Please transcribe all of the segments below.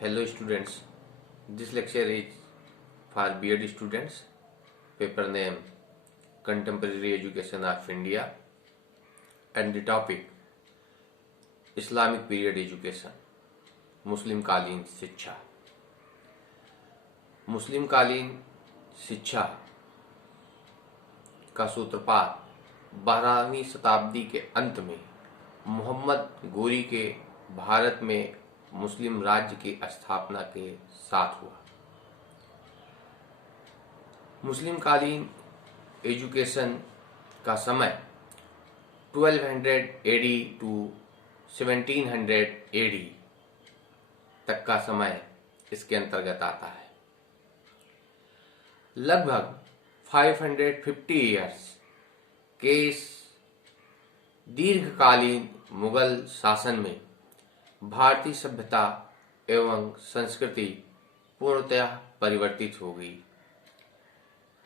Hello students, this lecture is for B.Ed students. Paper name Contemporary Education of India and the topic Islamic Period Education, मुस्लिम कालीन शिक्षा। मुस्लिम कालीन शिक्षा का सूत्रपात 12वीं शताब्दी के अंत में मोहम्मद गोरी के भारत में मुस्लिम राज्य की स्थापना के साथ हुआ। मुस्लिम कालीन एजुकेशन का समय 1200 एडी टू 1700 एडी तक का समय इसके अंतर्गत आता है। लगभग 550 इयर्स के इस दीर्घकालीन मुगल शासन में भारतीय सभ्यता एवं संस्कृति पूर्णतः परिवर्तित हो गई।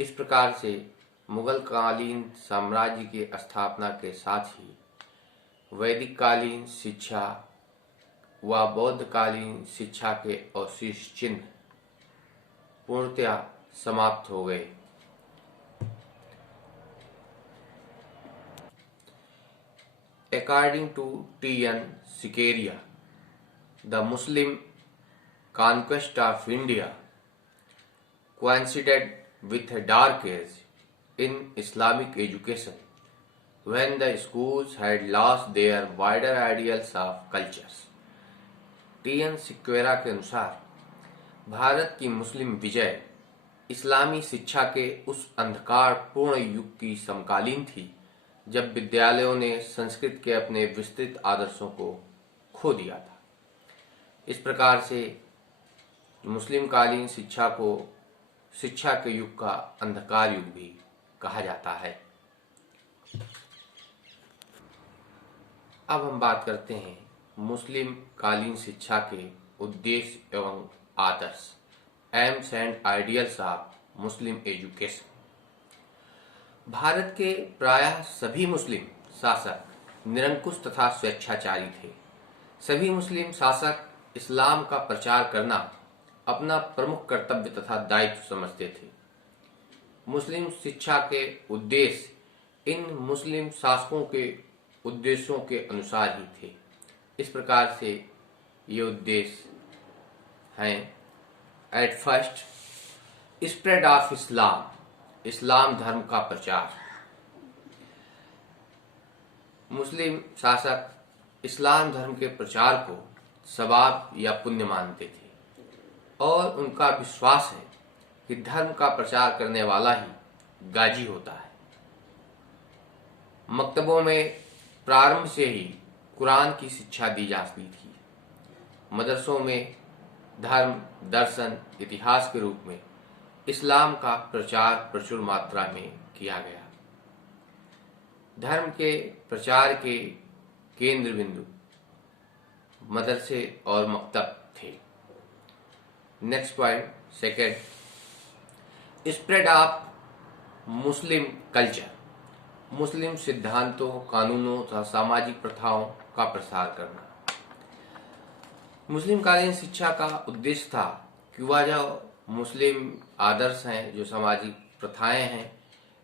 इस प्रकार से मुगल कालीन साम्राज्य की स्थापना के साथ ही वैदिक कालीन शिक्षा व बौद्ध कालीन शिक्षा के अवशेष चिन्ह पूर्णतः समाप्त हो गए। According to T.N. Sikeria, the Muslim conquest of India coincided with a dark age in Islamic education when the schools had lost their wider ideals of cultures. T.N. Sikeria के अनुसार भारत की मुस्लिम विजय इस्लामी शिक्षा के उस अंधकार पूर्ण युग की समकालीन थी जब विद्यालयों ने संस्कृत के अपने विस्तृत आदर्शों को खो दिया था। इस प्रकार से मुस्लिम कालीन शिक्षा को शिक्षा के युग का अंधकार युग भी कहा जाता है। अब हम बात करते हैं मुस्लिम कालीन शिक्षा के उद्देश्य एवं आदर्श, aims and ideals of Muslim education. Bharat के प्रायः सभी मुस्लिम शासक निरंकुश तथा स्वेच्छाचारी थे। सभी मुस्लिम शासक इस्लाम का प्रचार करना अपना प्रमुख कर्तव्य तथा दायित्व समझते थे। मुस्लिम शिक्षा के उद्देश्य इन मुस्लिम शासकों के उद्देश्यों के अनुसार ही थे। इस प्रकार से ये उद्देश्य हैं: at first, spread of Islam, इस्लाम धर्म का प्रचार। मुस्लिम शासक इस्लाम धर्म के प्रचार को सवाब या पुण्य मानते थे और उनका विश्वास है कि धर्म का प्रचार करने वाला ही गाजी होता है। मकतबों में प्रारंभ से ही कुरान की शिक्षा दी जाती थी। मदरसों में धर्म, दर्शन, इतिहास के रूप में इस्लाम का प्रचार प्रचुर मात्रा में किया गया। धर्म के प्रचार के केंद्र बिंदु मदरसे और मकतब थे। Next point, second, spread of Muslim culture, Muslim सिद्धांतों, कानूनों तथा सामाजिक प्रथाओं का प्रसार करना। मुस्लिम कालीन शिक्षा का उद्देश्य था कि वह जो मुस्लिम आदर्श हैं, जो सामाजिक प्रथाएं हैं,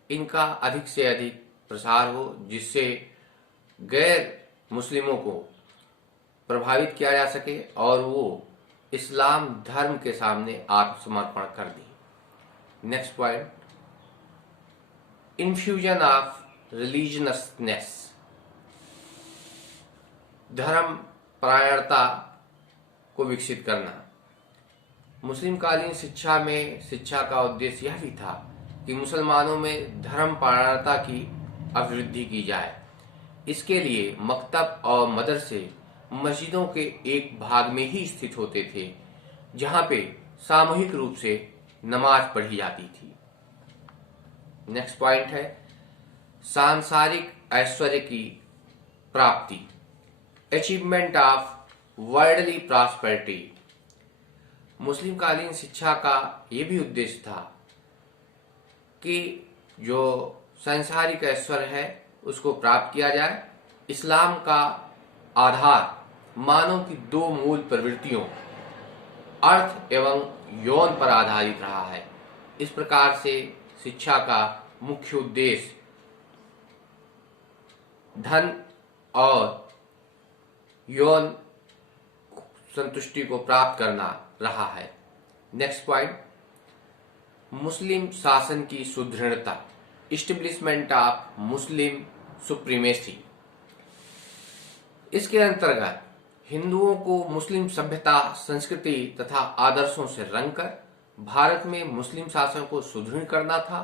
इनका अधिक से अधिक प्रसार हो, जिससे गैर मुस्लिमों को प्रभावित किया जा सके और वो इस्लाम धर्म के सामने आत्मसमर्पण कर दें। Next point, infusion of religiousness, धर्म परायणता को विकसित करना। मुस्लिम कालीन शिक्षा में शिक्षा का उद्देश्य यह भी था कि मुसलमानों में धर्म परायणता की अभिवृद्धि की जाए। इसके लिए मकतब और मदरसे मस्जिदों के एक भाग में ही स्थित होते थे, जहां पे सामूहिक रूप से नमाज पढ़ी जाती थी। नेक्स्ट पॉइंट है सांसारिक ऐश्वर्य की प्राप्ति, अचीवमेंट ऑफ वर्ल्डली प्रॉस्पेरिटी। मुस्लिम कालीन शिक्षा का ये भी उद्देश्य था कि जो सांसारिक ऐश्वर्य है उसको प्राप्त किया जाए। इस्लाम का आधार मानव की दो मूल प्रवृत्तियों अर्थ एवं यौन पर आधारित रहा है। इस प्रकार से शिक्षा का मुख्य उद्देश्य धन और यौन संतुष्टि को प्राप्त करना रहा है। नेक्स्ट पॉइंट, मुस्लिम शासन की सुदृढ़ता, इस्टेब्लिशमेंट ऑफ मुस्लिम सुप्रीमेसी। इसके अंतर्गत हिंदुओं को मुस्लिम सभ्यता, संस्कृति तथा आदर्शों से रंगकर भारत में मुस्लिम शासन को सुदृढ़ करना था।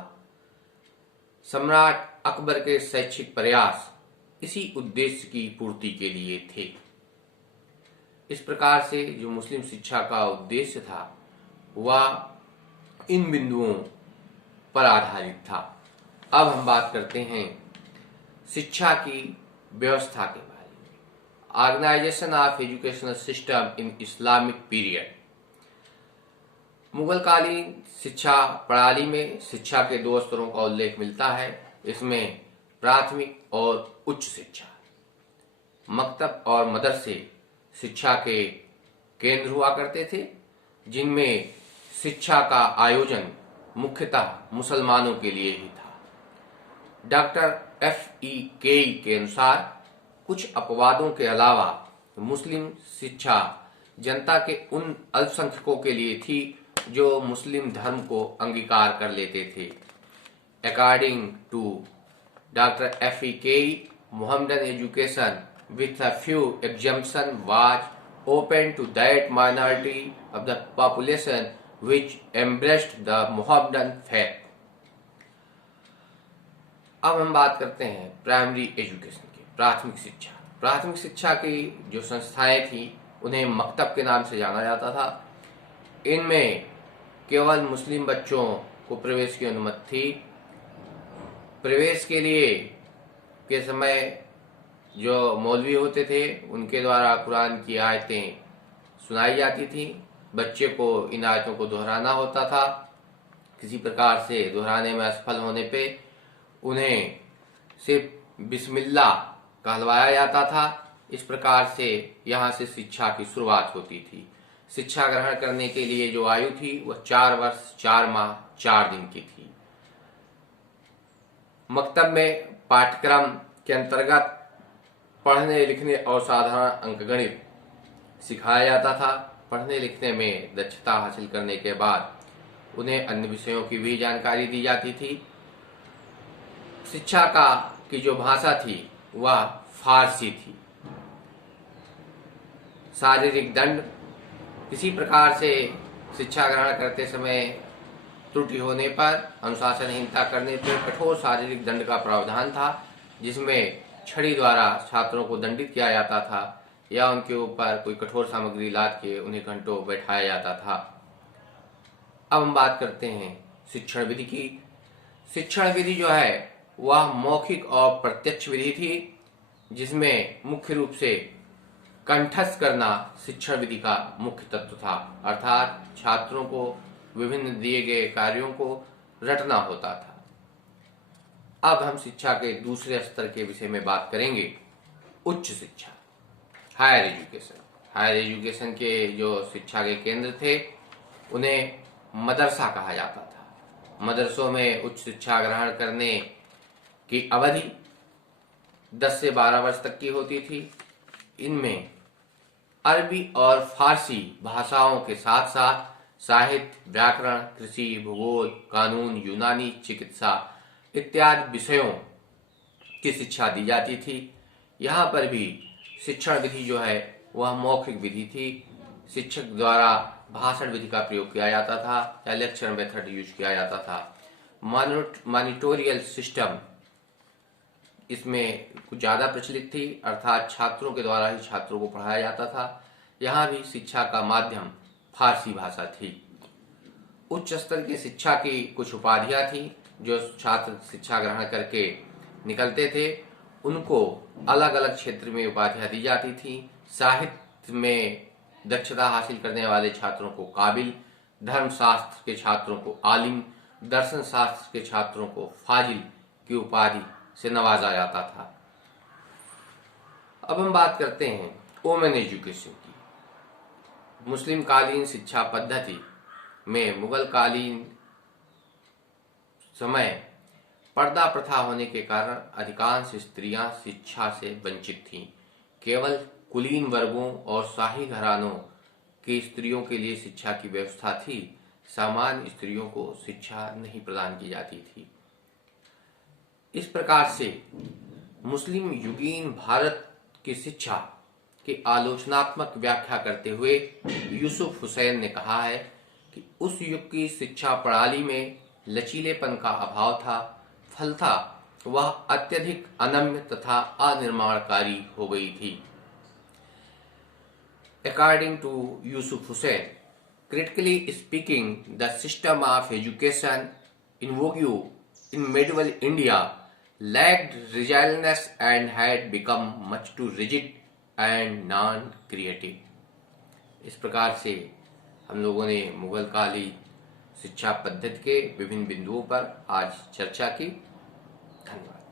सम्राट अकबर के शैक्षिक प्रयास इसी उद्देश्य की पूर्ति के लिए थे। इस प्रकार से जो मुस्लिम शिक्षा का उद्देश्य था वह इन बिंदुओं पर आधारित था। अब हम बात करते हैं शिक्षा की व्यवस्था के बारे में। Organisation of educational system in Islamic period. मुगलकालीन शिक्षा प्रणाली में शिक्षा के दो स्तरों का उल्लेख मिलता है। इसमें प्राथमिक और उच्च शिक्षा। मकतब और मदरसे शिक्षा के केंद्र हुआ करते थे, जिनमें शिक्षा का आयोजन मुख्यतः मुसलमानों के लिए ही था। Doctor F.E. केई के अनुसार कुछ अपवादों के अलावा मुस्लिम शिक्षा जनता के उन अल्पसंख्यकों के लिए थी जो मुस्लिम धर्म को अंगीकार कर लेते थे। According to doctor F.E. Keay, Mohammedan education with a few exemption was open to that minority of the population which embraced the Mohammedan faith। अब हम बात करते हैं प्राइमरी एजुकेशन की, प्राथमिक शिक्षा। प्राथमिक शिक्षा की जो संस्थाएं थी उन्हें मकतब के नाम से जाना जाता था। इनमें केवल मुस्लिम बच्चों को प्रवेश की अनुमति थी। प्रवेश के लिए के समय जो मौलवी होते थे उनके द्वारा कुरान की आयतें सुनाई जाती थी। बच्चे को इन आयतों को दोहराना होता था। किसी प्रकार से दोहराने में असफल होने पे उन्हें सिर्फ बिस्मिल्लाह कहलवाया जाता था। इस प्रकार से यहाँ से शिक्षा की शुरुआत होती थी। शिक्षा ग्रहण करने के लिए जो आयु थी वह 4 वर्ष 4 माह 4 दिन की थी। मकतब में पाठ्यक्रम के अंतर्गत पढ़ने लिखने और साधारण अंकगणित सिखाया जाता था। पढ़ने लिखने में दक्षता हासिल करने के बाद उन्हें अन्य विषयों की भी जानकारी दी जाती थी। शिक्षा का की जो भाषा थी वह फारसी थी। शारीरिक दंड, किसी प्रकार से शिक्षा ग्रहण करते समय त्रुटि होने पर, अनुशासनहीनता करने पर कठोर शारीरिक दंड का प्रावधान था, जिसमें छड़ी द्वारा छात्रों को दंडित किया जाता था या उनके ऊपर कोई कठोर सामग्री लाद के उन्हें घंटों बैठाया जाता था। अब हम बात करते हैं शिक्षण विधि की। शिक्षण विधि जो है वह मौखिक और प्रत्यक्ष विधि थी, जिसमें मुख्य रूप से कंठस्थ करना शिक्षण विधि का मुख्य तत्व था। अर्थात छात्रों को विभिन्न दिए गए कार्यों को रटना होता था। अब हम शिक्षा के दूसरे स्तर के विषय में बात करेंगे, उच्च शिक्षा, हायर एजुकेशन। हायर एजुकेशन के जो शिक्षा के केंद्र थे उन्हें मदरसा कहा जाता था। मदरसों में उच्च शिक्षा ग्रहण करने की अवधि 10 से 12 वर्ष तक की होती थी। इनमें अरबी और फारसी भाषाओं के साथ साथ साहित्य, व्याकरण, कृषि, भूगोल, कानून, यूनानी, चिकित्सा इत्यादि विषयों की शिक्षा दी जाती थी। यहाँ पर भी शिक्षण विधि जो है वह मौखिक विधि थी। शिक्षक द्वारा भाषण विधि का प्रयोग किया जाता था या लेक्चर मेथड यूज किया जाता था। मॉनिटोरियल सिस्टम इसमें कुछ ज्यादा प्रचलित थी, अर्थात छात्रों के द्वारा ही छात्रों को पढ़ाया जाता था। यहाँ भी शिक्षा का माध्यम फारसी भाषा थी। उच्च स्तर की शिक्षा की कुछ उपाधियां थी जो छात्र शिक्षा ग्रहण करके निकलते थे, उनको अलग अलग क्षेत्र में उपाधियां दी जाती थी। साहित्य में दक्षता हासिल करने वाले छात्रों को काबिल, धर्मशास्त्र के छात्रों को आलिम, दर्शन शास्त्र के छात्रों को फाजिल की उपाधि से नवाजा जाता था। अब हम बात करते हैं वुमेन एजुकेशन की। मुस्लिम कालीन शिक्षा पद्धति में मुगल कालीन समय पर्दा प्रथा होने के कारण अधिकांश स्त्रियां शिक्षा से वंचित थीं। केवल कुलीन वर्गों और शाही घरानों की स्त्रियों के लिए शिक्षा की व्यवस्था थी। सामान्य स्त्रियों को शिक्षा नहीं प्रदान की जाती थी। इस प्रकार से मुस्लिम युगीन भारत की शिक्षा की आलोचनात्मक व्याख्या करते हुए यूसुफ हुसैन ने कहा है कि उस युग की शिक्षा प्रणाली में लचीलेपन का अभाव था, फलतः वह अत्यधिक अनम्य तथा अनिर्माणकारी हो गई थी। According to Yusuf Hussain, critically speaking, the system of education in vogue in medieval India lacked resilience and had become much too rigid and non-creative. इस प्रकार से हम लोगों ने मुगल कालीन शिक्षा पद्धति के विभिन्न बिंदुओं पर आज चर्चा की। धन्यवाद।